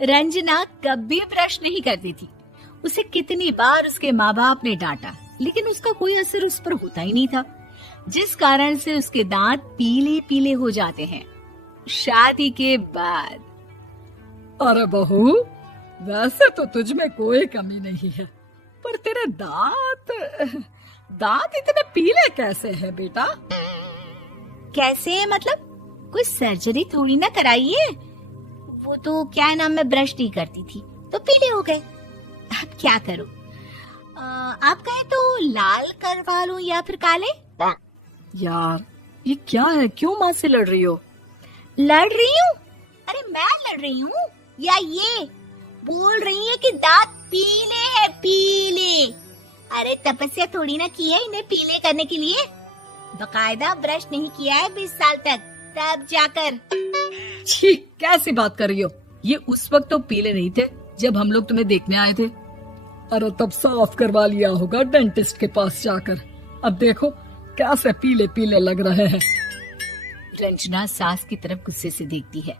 रंजना कभी ब्रश नहीं करती थी। उसे कितनी बार उसके माँ बाप ने डांटा, लेकिन उसका कोई असर उस पर होता ही नहीं था, जिस कारण से उसके दांत पीले पीले हो जाते हैं। शादी के बाद अरे बहू, वैसे तो तुझ में कोई कमी नहीं है, पर तेरे दांत इतने पीले कैसे हैं बेटा? कैसे मतलब? कोई सर्जरी थोड़ी ना कराइए। वो तो क्या नाम, मैं ब्रश नहीं करती थी तो पीले हो गए। अब क्या करूं? आप कहें तो लाल करवा लूं या फिर काले? यार ये क्या है, क्यों माँ से लड़ रही हो? लड़ रही हूँ? अरे मैं लड़ रही हूँ या ये बोल रही है कि दांत पीले हैं, पीले। अरे तपस्या थोड़ी ना की है इन्हें पीले करने के लिए। बकायदा ब्रश नहीं किया है 20 साल तक, तब जाकर। छी, कैसी बात कर रही हो? ये उस वक्त तो पीले नहीं थे जब हम लोग तुम्हें देखने आए थे। अरे तब साफ करवा लिया होगा डेंटिस्ट के पास जाकर। अब देखो कैसे पीले पीले लग रहे हैं। रंजना सास की तरफ गुस्से से देखती है।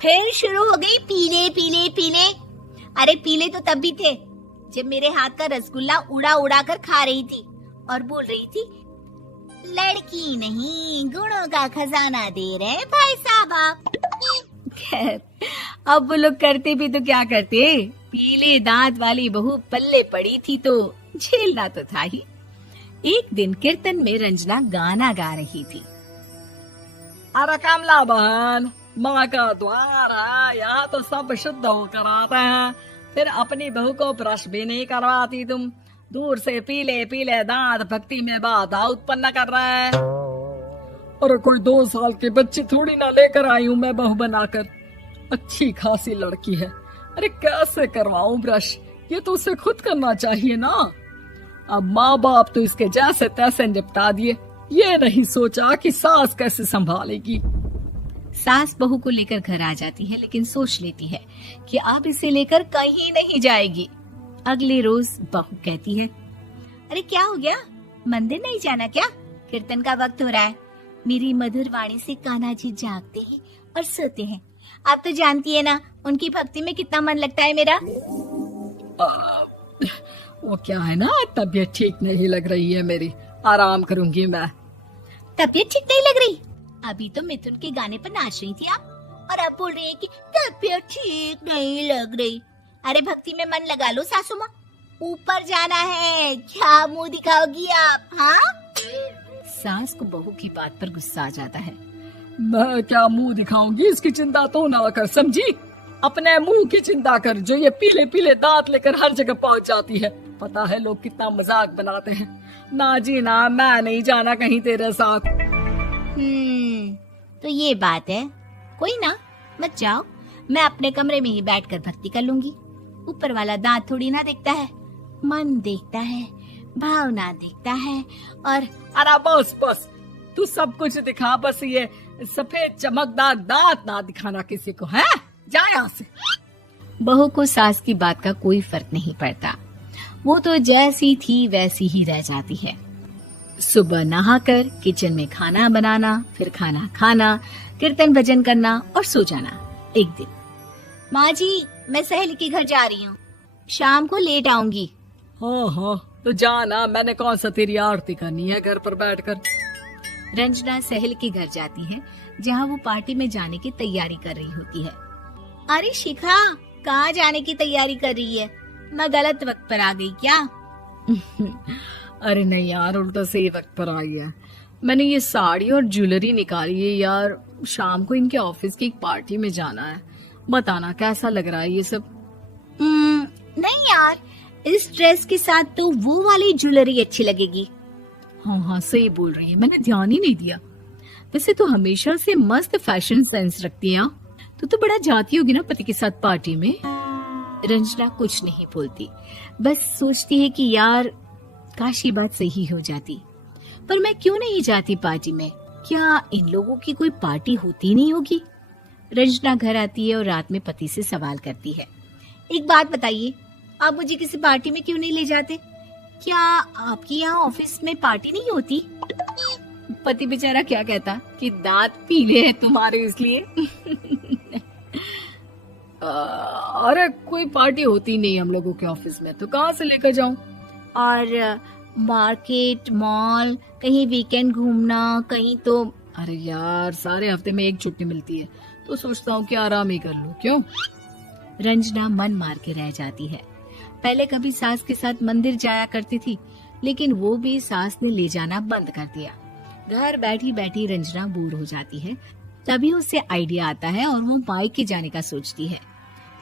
फिर शुरू हो गई पीले पीले पीले। अरे पीले तो तब भी थे जब मेरे हाथ का रसगुल्ला उड़ा उड़ा कर खा रही थी और बोल रही थी, लड़की नहीं गुणों का खजाना दे रहे भाई साहब आप। खैर, अब वो लोग करते भी तो क्या करते, पीले दांत वाली बहू पल्ले पड़ी थी तो झेलना तो था ही। एक दिन कीर्तन में रंजना गाना गा रही थी। अरे कमला बहन, माँ का द्वार है, यहाँ तो सब शुद्ध होकर आते हैं, फिर अपनी बहू को ब्रश भी नहीं करवाती तुम। दूर से पीले पीले दांत भक्ति में बाधा उत्पन्न कर रहे हैं। अरे कोई 2 साल के बच्चे थोड़ी ना लेकर आई हूँ मैं बहू बनाकर। अच्छी खासी लड़की है, अरे कैसे करवाऊं ब्रश? ये तो उसे खुद करना चाहिए ना। अब माँ बाप तो इसके जैसे तैसे निपटा दिए, ये नहीं सोचा कि सास कैसे संभालेगी। सास बहू को लेकर घर आ जाती है, लेकिन सोच लेती है कि अब इसे लेकर कहीं नहीं जाएगी। अगले रोज बहू कहती है, अरे क्या हो गया, मंदिर नहीं जाना क्या? कीर्तन का वक्त हो रहा है। मेरी मधुर वाणी से कान्हा जी जागते हैं और सोते हैं। आप तो जानती है ना उनकी भक्ति में कितना मन लगता है मेरा। वो क्या है ना, तबीयत ठीक नहीं लग रही है मेरी, आराम करूंगी मैं। तबीयत ठीक नहीं लग रही? अभी तो मिथुन के गाने पर नाच रही थी आप, और अब बोल रही है कि तबीयत ठीक नहीं लग रही। अरे भक्ति में मन लगा लो सासू माँ, ऊपर जाना है, क्या मुंह दिखाओगी आप? हाँ? सास को बहू की बात पर गुस्सा आ जाता है। मैं क्या मुंह दिखाऊंगी, इसकी चिंता तो ना कर, समझी? अपने मुंह की चिंता कर, जो ये पीले पीले दांत लेकर हर जगह पहुंच जाती है। पता है लोग कितना मजाक बनाते हैं। ना जी ना, मैं नहीं जाना कहीं तेरे साथ। तो ये बात है। कोई ना, मत जाओ, मैं अपने कमरे में ही बैठकर भक्ति कर लूंगी। ऊपर वाला दांत थोड़ी ना देखता है, मन देखता है, भावना देखता है। और अरे बस बस, तू सब कुछ दिखा, बस ये सफेद चमकदार दांत ना दिखाना किसी को, है? जा यहाँ से। बहू को सास की बात का कोई फर्क नहीं पड़ता, वो तो जैसी थी वैसी ही रह जाती है। सुबह नहाकर किचन में खाना बनाना, फिर खाना खाना, कीर्तन भजन करना और सो जाना। एक दिन, माँ जी मैं सहेली के घर जा रही हूँ, शाम को लेट आऊंगी। हाँ हाँ तो जाना, मैंने कौन सा तेरी आरती करनी है घर पर बैठकर। रंजना सहेली के घर जाती है, जहाँ वो पार्टी में जाने की तैयारी कर रही होती है। अरे शिखा, कहाँ जाने की तैयारी कर रही है? मैं गलत वक्त पर आ गई क्या? अरे नहीं यार, उल्टा सही वक्त पर आ गया। मैंने ये साड़ी और ज्वेलरी निकाली है यार, शाम को इनके ऑफिस की एक पार्टी में जाना है। बताना कैसा लग रहा है ये सब? नहीं यार, इस ड्रेस के साथ तो वो वाली ज्वेलरी अच्छी लगेगी। हाँ हाँ सही बोल रही है, मैंने ध्यान ही नहीं दिया। वैसे तो हमेशा से मस्त फैशन सेंस रखती है। तो बड़ा जाती होगी ना पति के साथ पार्टी में। रंजना कुछ नहीं बोलती, बस सोचती है कि यार काश ये बात सही हो जाती, पर मैं क्यों नहीं जाती पार्टी में? क्या इन लोगों की कोई पार्टी होती नहीं होगी? रंजना घर आती है और रात में पति से सवाल करती है, एक बात बताइए, आप मुझे किसी पार्टी में क्यों नहीं ले जाते? क्या आपकी यहाँ ऑफिस में पार्टी नहीं होती? पति बेचारा क्या कहता कि दांत पीले हैं तुम्हारे इसलिए। अरे कोई पार्टी होती नहीं हम लोगों के ऑफिस में, तो कहाँ से लेकर जाऊं? और मार्केट, मॉल, कहीं वीकेंड घूमना, कहीं तो। अरे यार, सारे हफ्ते में एक छुट्टी मिलती है, तो सोचता हूँ कि आराम ही कर लूं। क्यों? रंजना मन मार के रह जाती है। पहले कभी सास के साथ मंदिर जाया करती थी, लेकिन वो भी सास ने ले जाना बंद कर दिया। घर बैठी बैठी रंजना बोर हो जाती है। तभी उसे आइडिया आता है और वो मायके जाने का सोचती है।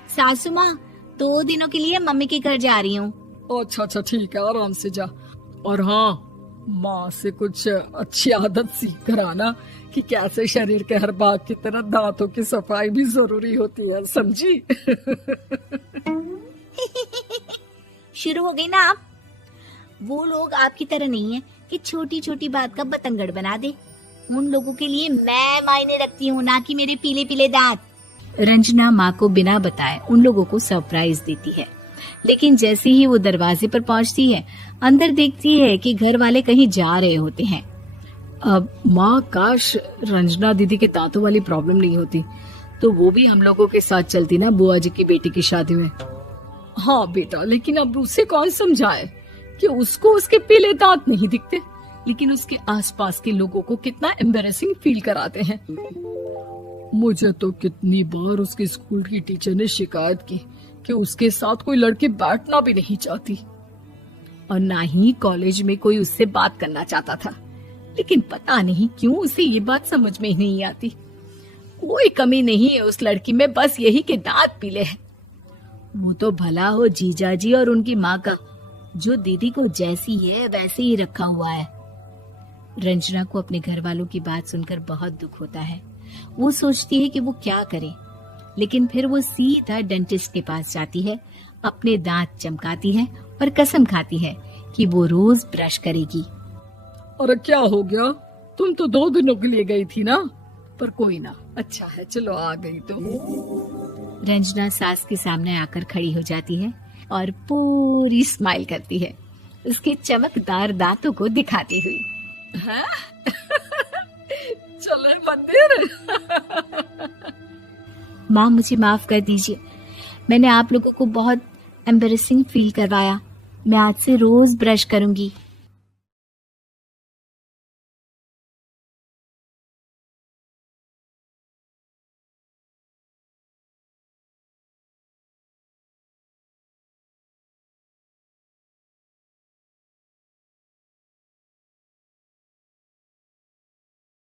सासू माँ, 2 दिनों के लिए मम्मी के घर जा रही हूँ। अच्छा अच्छा, ठीक है, आराम से जा। और हाँ, माँ से कुछ अच्छी आदत सीख कर आना कि कैसे शरीर के हर भाग की तरह दांतों की सफाई भी जरूरी होती है, समझी? शुरू हो गई ना आप। वो लोग आपकी तरह नहीं है कि छोटी छोटी बात का बतंगड़ बना दे। उन लोगों के लिए मैं मायने रखती हूँ, ना कि मेरे पीले पीले दांत। रंजना माँ को बिना बताए उन लोगों को सरप्राइज देती है, लेकिन जैसे ही वो दरवाजे पर पहुंचती है, अंदर देखती है कि घर वाले कहीं जा रहे होते हैं। अब माँ, काश रंजना दीदी के दांतों वाली प्रॉब्लम नहीं होती, तो वो भी हम लोगों के साथ चलती ना बुआ जी की बेटी की शादी में। हाँ बेटा, लेकिन अब उसे कौन समझाए कि उसको उसके पीले दांत नहीं दिखते, लेकिन उसके आसपास के लोगों को कितना एम्बैरेसिंग फील कराते हैं। मुझे तो कितनी बार उसके स्कूल की टीचर ने शिकायत की कि उसके साथ कोई लड़की बैठना भी नहीं चाहती, और ना ही कॉलेज में कोई उससे बात करना चाहता था। लेकिन पता नहीं क्यों उसे ये बात समझ में ही नहीं आती। कोई कमी नहीं है उस लड़की में, बस यही कि दांत पीले हैं। वो तो भला हो जीजा जी और उनकी माँ का, जो दीदी को जैसी है वैसे ही रखा हुआ है। रंजना को अपने घर वालों की बात सुनकर बहुत दुख होता है। वो सोचती है कि वो क्या करे, लेकिन फिर वो सीधा डेंटिस्ट के पास जाती है, अपने दांत चमकाती है और कसम खाती है कि वो रोज ब्रश करेगी। अरे क्या हो गया? तुम तो 2 दिनों के लिए गई थी ना, पर कोई ना, अच्छा है, चलो आ गई तो। रंजना सास के सामने आकर खड़ी हो जाती है और पूरी स्माइल करती है, उसके चमकदार दांतों को दिखाती हुई। हैं? चले मंदिर? माँ, मुझे माफ कर दीजिए, मैंने आप लोगों को बहुत एम्बैरेसिंग फील करवाया। मैं आज से रोज ब्रश करूंगी।